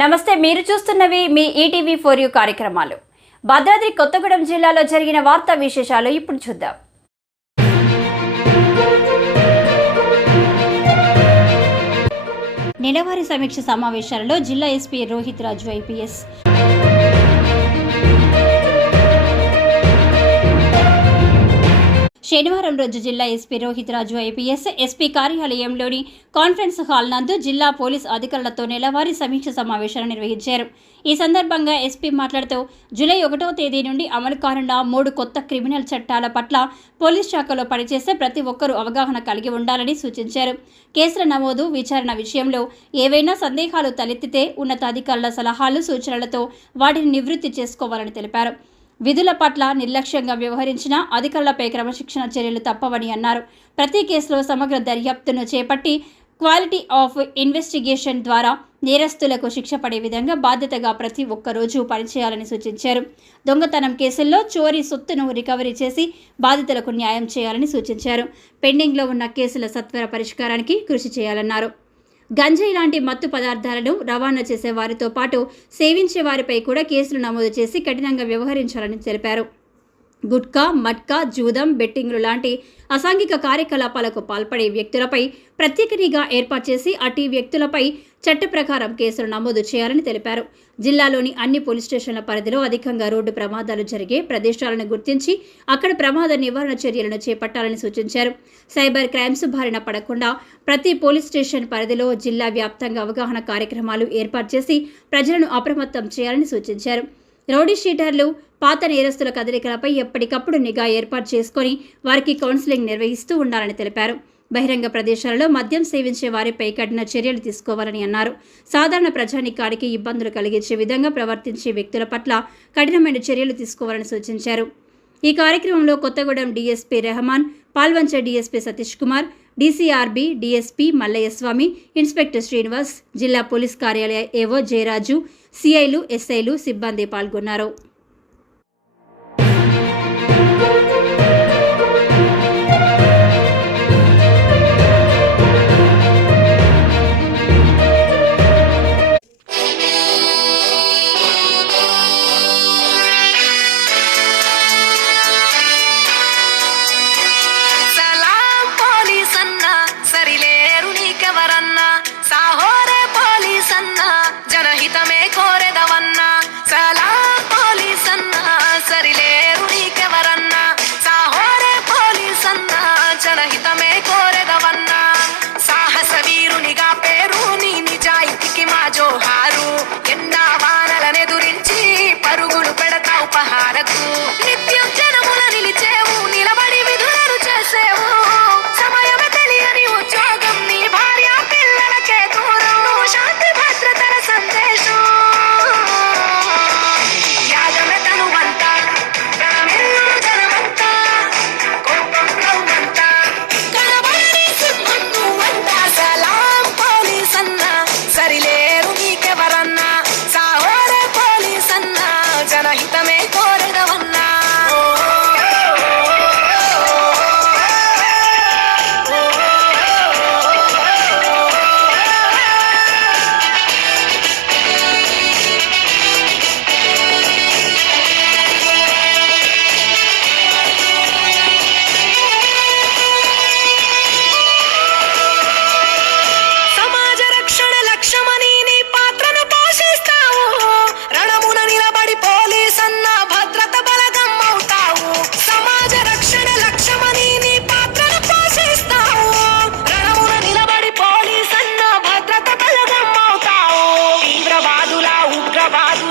నమస్తే మీరు చూస్తున్నవి మీ ఈటీవీ ఫోర్ యూ కార్యక్రమాలు. భద్రాద్రి కొత్తగూడెం జిల్లాలో జరిగిన వార్తా విశేషాలు ఇప్పుడు చూద్దాం. నెలవారీ సమీక్ష సమావేశాలలో జిల్లా ఎస్పీ రోహిత్ రాజు ఐపీఎస్ శనివారం రోజు జిల్లా SP Rohit Raju IPS SP కార్యాలయంలోని conference hall నందు జిల్లా పోలీస్ అధికారులతో నెలవారీ సమీక్ష సమావేశాలు నిర్వహించారు. ఈ సందర్భంగా ఎస్పీ మాట్లాడుతూ జూలై ఒకటో తేదీ నుండి అమలు కానున్న మూడు కొత్త క్రిమినల్ చట్టాల పట్ల పోలీస్ శాఖలో పనిచేసే ప్రతి ఒక్కరూ అవగాహన కలిగి ఉండాలని సూచించారు. కేసుల నమోదు విచారణ విషయంలో ఏవైనా సందేహాలు తలెత్తితే ఉన్నతాధికారుల సలహాలు సూచనలతో వాటిని నివృత్తి చేసుకోవాలని తెలిపారు. విధుల పట్ల నిర్లక్ష్యంగా వ్యవహరించిన అధికారులపై క్రమశిక్షణ చర్యలు తప్పవని అన్నారు. ప్రతి కేసులో సమగ్ర దర్యాప్తును చేపట్టి క్వాలిటీ ఆఫ్ ఇన్వెస్టిగేషన్ ద్వారా నేరస్తులకు శిక్ష పడే విధంగా బాధ్యతగా ప్రతి ఒక్క రోజు పనిచేయాలని సూచించారు. దొంగతనం కేసుల్లో చోరీ సొత్తును రికవరీ చేసి బాధితులకు న్యాయం చేయాలని సూచించారు. పెండింగ్లో ఉన్న కేసుల సత్వర పరిష్కారానికి కృషి చేయాలన్నారు. గంజాయి లాంటి మత్తు పదార్థాలను రవాణా చేసే వారితో పాటు సేవించే వారిపై కూడా కేసులు నమోదు చేసి కఠినంగా వ్యవహరించాలని తెలిపారు. గుట్కా మట్కా జూదం బెట్టింగ్లు లాంటి అసాంఘిక కార్యకలాపాలకు పాల్పడే వ్యక్తులపై ప్రత్యేక నిఘా ఏర్పాటు చేసి అటు వ్యక్తులపై చట్ట ప్రకారం కేసులు నమోదు చేయాలని తెలిపారు. జిల్లాలోని అన్ని పోలీస్ స్టేషన్ల పరిధిలో అధికంగా రోడ్డు ప్రమాదాలు జరిగే ప్రదేశాలను గుర్తించి అక్కడ ప్రమాద నివారణ చర్యలను చేపట్టాలని సూచించారు. సైబర్ క్రైమ్స్ బారిన పడకుండా ప్రతి పోలీస్ స్టేషన్ పరిధిలో జిల్లా వ్యాప్తంగా అవగాహన కార్యక్రమాలు ఏర్పాటు చేసి ప్రజలను అప్రమత్తం చేయాలని సూచించారు. రౌడీ షీటర్లు పాత నేరస్తుల కదలికలపై ఎప్పటికప్పుడు నిఘా ఏర్పాటు చేసుకొని వారికి కౌన్సిలింగ్ నిర్వహిస్తూ ఉండాలని తెలిపారు. బహిరంగ ప్రదేశాలలో మద్యం సేవించే వారిపై కఠిన చర్యలు తీసుకోవాలని అన్నారు. సాధారణ ప్రజానికానికి ఇబ్బందులు కలిగించే విధంగా ప్రవర్తించే వ్యక్తుల పట్ల కఠినమైన చర్యలు తీసుకోవాలని సూచించారు. ఈ కార్యక్రమంలో Kothagudem DSP Rehman Palvancha DSP Satish Kumar DCRB DSP Mallayyaswamy inspector Srinivas జిల్లా పోలీస్ కార్యాలయ ఏవో జయరాజు సిఐలు ఎస్ఐలు సిబ్బంది పాల్గొన్నారు. agítame Bye-bye.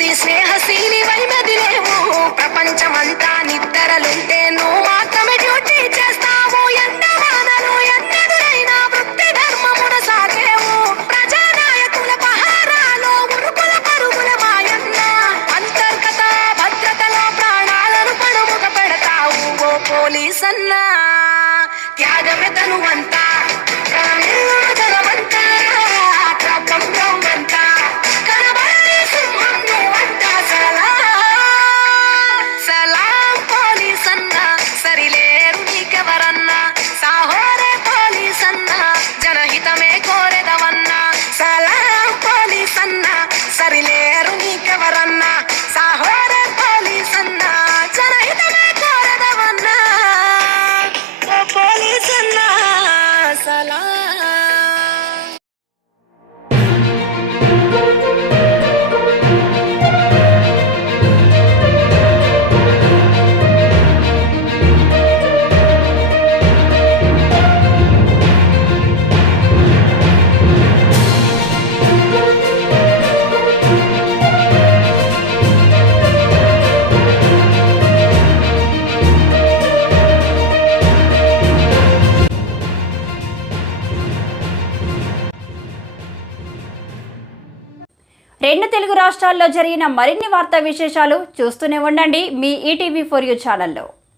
జనములో కలిసి స్నేహశీలి వైమదిలేవు ప్రపంచమంతా నిద్రలుంటే నువ్వు మాత్రమే డ్యూటీ చేస్తావు. ఎండవానలు ఎన్నెదురైనా వృత్తి ధర్మమున సాగేవు. ప్రజానాయకుల పహారాలో ఉరుకుల పరుగుల మాయన్న అంతర్గత భద్రతలో ప్రాణాలను పెడతావు. ఓ త్యాగమే తనువంతా never enough. రెండు తెలుగు రాష్ట్రాల్లో జరిగిన మరిన్ని వార్తా విశేషాలు చూస్తూనే ఉండండి మీ ఈటీవీ ఫోర్ యూ ఛానల్లో.